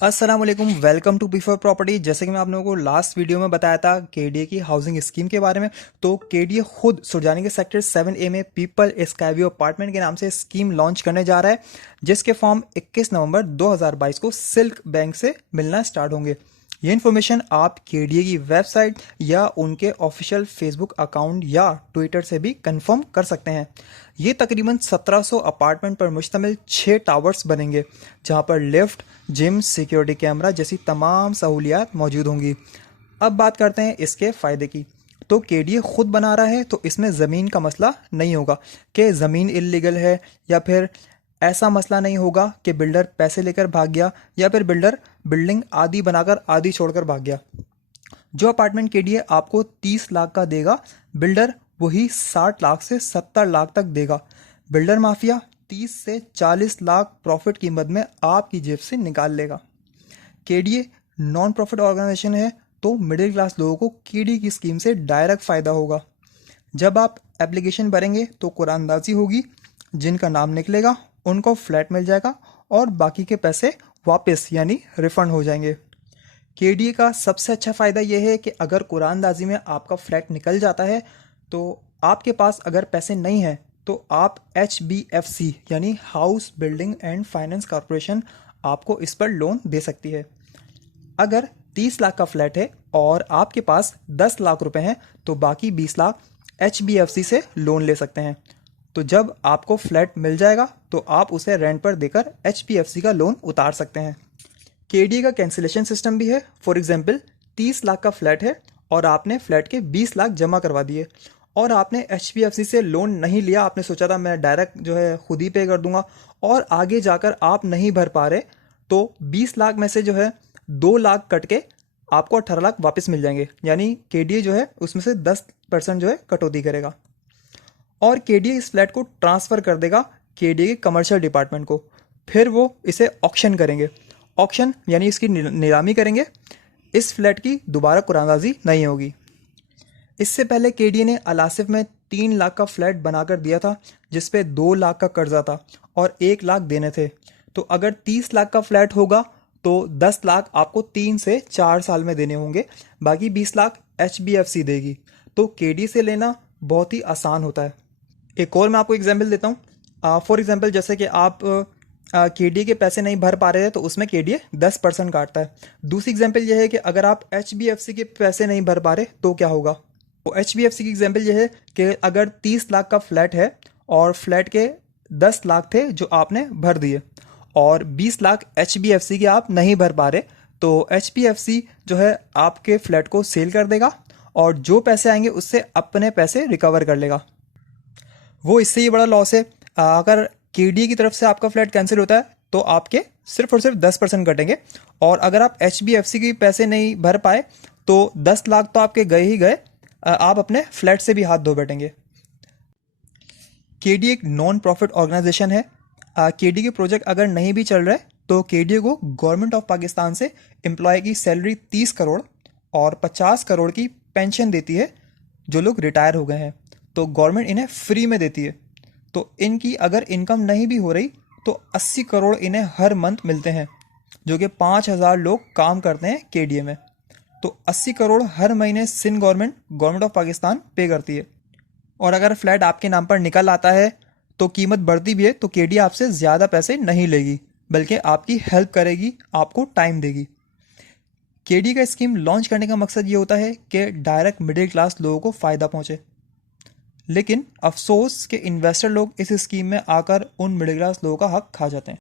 अस्सलाम वालेकुम, welcome to B4 property. जैसे कि मैं आप लोगों को लास्ट वीडियो में बताया था केडीए की हाउसिंग स्कीम के बारे में। तो केडीए खुद सुरजानी के सेक्टर 7A में पीपल स्काईव्यू अपार्टमेंट के नाम से स्कीम लॉन्च करने जा रहा है, जिसके फॉर्म 21 नवंबर 2022 को सिल्क बैंक से मिलना स्टार्ट होंगे। ये इन्फॉर्मेशन आप केडीए की वेबसाइट या उनके ऑफिशियल फेसबुक अकाउंट या ट्विटर से भी कंफर्म कर सकते हैं। ये तकरीबन 1700 अपार्टमेंट पर मुश्तमिल 6 टावर्स बनेंगे, जहां पर लिफ्ट, जिम, सिक्योरिटी कैमरा जैसी तमाम सहूलियात मौजूद होंगी। अब बात करते हैं इसके फ़ायदे की। तो केडीए खुद बना रहा है, तो इसमें ज़मीन का मसला नहीं होगा कि ज़मीन इल्लीगल है, या फिर ऐसा मसला नहीं होगा कि बिल्डर पैसे लेकर भाग गया, या फिर बिल्डर बिल्डिंग आधी बनाकर आधी छोड़कर भाग गया। जो अपार्टमेंट केडीए आपको 30 लाख का देगा, बिल्डर वही 60 लाख से 70 लाख तक देगा। बिल्डर माफिया 30 से 40 लाख प्रॉफिट कीमत में आपकी जेब से निकाल लेगा। केडीए नॉन प्रॉफिट ऑर्गेनाइजेशन है, तो मिडिल क्लास लोगों को केडीए की स्कीम से डायरेक्ट फ़ायदा होगा। जब आप एप्लीकेशन भरेंगे तो कुरानंदाजी होगी, जिनका नाम निकलेगा उनको फ्लैट मिल जाएगा और बाकी के पैसे वापस यानी रिफंड हो जाएंगे। केडीए का सबसे अच्छा फ़ायदा यह है कि अगर कुरानदाजी में आपका फ्लैट निकल जाता है, तो आपके पास अगर पैसे नहीं हैं, तो आप HBFC यानी house building and finance corporation आपको इस पर लोन दे सकती है। अगर 30 लाख का फ्लैट है और आपके पास 10 लाख रुपए हैं, तो बाकी 20 लाख HBFC से लोन ले सकते हैं। तो जब आपको फ्लैट मिल जाएगा, तो आप उसे रेंट पर देकर HBFC का लोन उतार सकते हैं। केडीए का कैंसिलेशन सिस्टम भी है। फॉर एग्जाम्पल, 30 लाख का फ्लैट है और आपने फ्लैट के 20 लाख जमा करवा दिए, और आपने HBFC से लोन नहीं लिया, आपने सोचा था मैं डायरेक्ट जो है खुद ही पे कर दूंगा, और आगे जाकर आप नहीं भर पा रहे, तो 20 लाख में से जो है 2 लाख कट के आपको 18 लाख वापस मिल जाएंगे। यानी केडीए जो है उसमें से 10% जो है कटौती करेगा, और केडीए इस फ्लैट को ट्रांसफ़र कर देगा केडीए के कमर्शियल डिपार्टमेंट को। फिर वो इसे ऑक्शन करेंगे। ऑक्शन यानी इसकी नीलामी करेंगे। इस फ्लैट की दोबारा कुरानदाजी नहीं होगी। इससे पहले केडीए ने अलासिफ में 3 लाख का फ्लैट बनाकर दिया था, जिसपे 2 लाख का कर्जा था और 1 लाख देने थे। तो अगर 30 लाख का फ्लैट होगा, तो 10 लाख आपको 3 से 4 साल में देने होंगे, बाकी 20 लाख HBFC देगी। तो केडीए से लेना बहुत ही आसान होता है। एक और मैं आपको एग्जाम्पल देता हूँ। फॉर एग्जाम्पल, जैसे कि आप केडीए के पैसे नहीं भर पा रहे हैं, तो उसमें केडीए 10% काटता है। दूसरी एग्जाम्पल यह है कि अगर आप HBFC के पैसे नहीं भर पा रहे, तो क्या होगा। तो HBFC की एग्जाम्पल यह है कि अगर 30 लाख का फ्लैट है और फ्लैट के 10 लाख थे जो आपने भर दिए, और 20 लाख HBFC के आप नहीं भर पा रहे, तो HBFC जो है आपके फ्लैट को सेल कर देगा, और जो पैसे आएंगे उससे अपने पैसे रिकवर कर लेगा। वो इससे ही बड़ा लॉस है। अगर केडीए की तरफ से आपका फ्लैट कैंसिल होता है, तो आपके सिर्फ और सिर्फ 10% कटेंगे, और अगर आप HBFC के पैसे नहीं भर पाए, तो 10 लाख तो आपके गए ही गए। आप अपने फ्लैट से भी हाथ धो बैठेंगे। केडीए एक नॉन प्रॉफिट ऑर्गेनाइजेशन है। केडीए के प्रोजेक्ट अगर नहीं भी चल रहे, तो केडीए को गवर्नमेंट ऑफ पाकिस्तान से एम्प्लॉय की सैलरी 30 करोड़ और 50 करोड़ की पेंशन देती है, जो लोग रिटायर हो गए हैं। तो गवर्नमेंट इन्हें फ्री में देती है। तो इनकी अगर इनकम नहीं भी हो रही, तो 80 करोड़ इन्हें हर मंथ मिलते हैं, जो कि 5,000 लोग काम करते हैं केडीए में। तो 80 करोड़ हर महीने सिंध गवर्नमेंट ऑफ पाकिस्तान पे करती है। और अगर फ्लैट आपके नाम पर निकल आता है, तो कीमत बढ़ती भी है, तो केडीए आपसे ज़्यादा पैसे नहीं लेगी, बल्कि आपकी हेल्प करेगी, आपको टाइम देगी। केडीए का स्कीम लॉन्च करने का मकसद ये होता है कि डायरेक्ट मिडिल क्लास लोगों को फ़ायदा पहुंचे। लेकिन अफसोस कि इन्वेस्टर लोग इस स्कीम में आकर उन मिडिल क्लास लोगों का हक खा जाते हैं।